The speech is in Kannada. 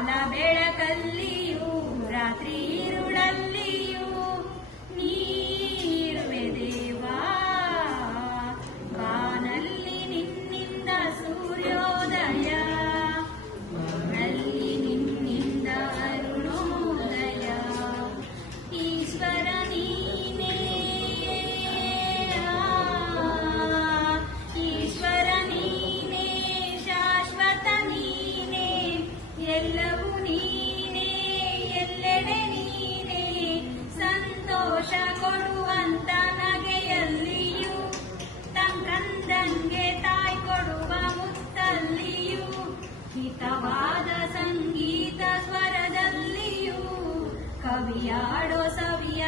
ಕಾಲ ಬೆಳಕಲ್ಲಿಯೂ ರಾತ್ರಿ ಇರುಳಲ್ಲಿಯೂ ನೀರುವೆ ದೇವಾ. ಕಾನಲ್ಲಿ ನಿನ್ನಿಂದ ಸೂರ್ಯೋದಯ, ಬಾಳಲ್ಲಿ ನಿನ್ನಿಂದ ಅರುಣೋದಯ. ಈಶ್ವರ ನೀನೇ, ಈಶ್ವರ ನೀನೇ, ಶಾಶ್ವತ ನೀನೇ, ಎಲ್ಲವೂ ನೀನೇ, ಎಲ್ಲೆಡೆ ನೀನೇ. ಸಂತೋಷ ಕೊಡುವಂತ ನಗೆಯಲ್ಲಿಯೂ, ತಂಕಂದಂಗೆ ತಾಯಿ ಕೊಡುವ ಮುತ್ತಲ್ಲಿಯೂ, ಹಿತವಾದ ಸಂಗೀತ ಸ್ವರದಲ್ಲಿಯೂ, ಕವಿಯಾಡೋ ಸವಿಯ